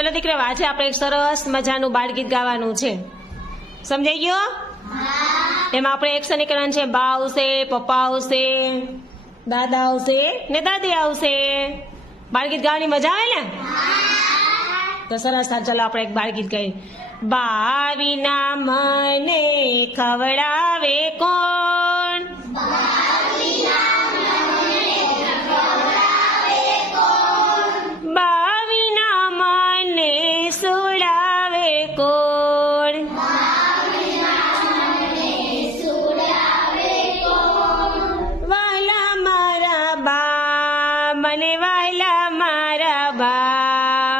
ચલો દીકરા આજે આપણે એક સરસ મજાનું બાળગીત ગાવાનું છે. સમજાઈ ગયો? એમાં આપણે એક્શન કરવાનું છે બા આવશે પપ્પા આવશે દાદા આવશે ને દાદી આવશે. બાળગીત ગાવાની મજા આવે ને? તો સરસ ચાલો આપણે એક બાળગીત ગાઈએ. બાવીના મને ખવડાવે. મને વાલા મારા બા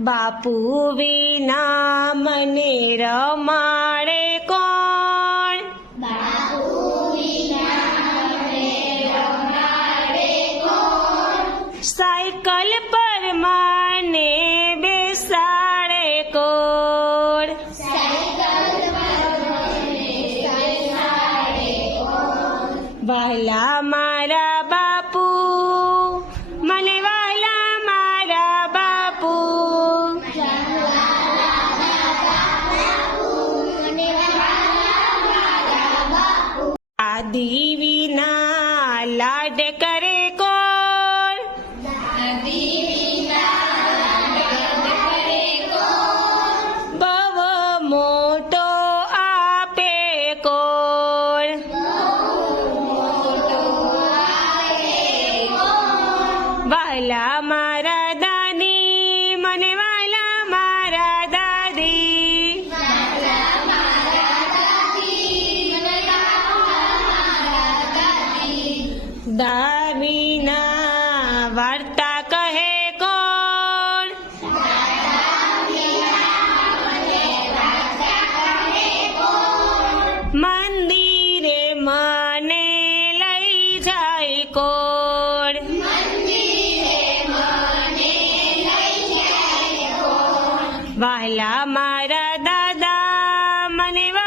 બાપુ વિના મને રમાડે કોણ સાયકલ પર માને બેસાડે કોણ વાલા મારા બાપુ મને વાલા મારા બાપુ આદિ વિના લાડ કરે કોણ વાલા મારા દાદી, મને વાલા મારા દાદી. દાવીના વાર્તા કહે કોણ? મંદિરે મને લઈ જાય કોણ? વાલા મારા દાદા મને વાલા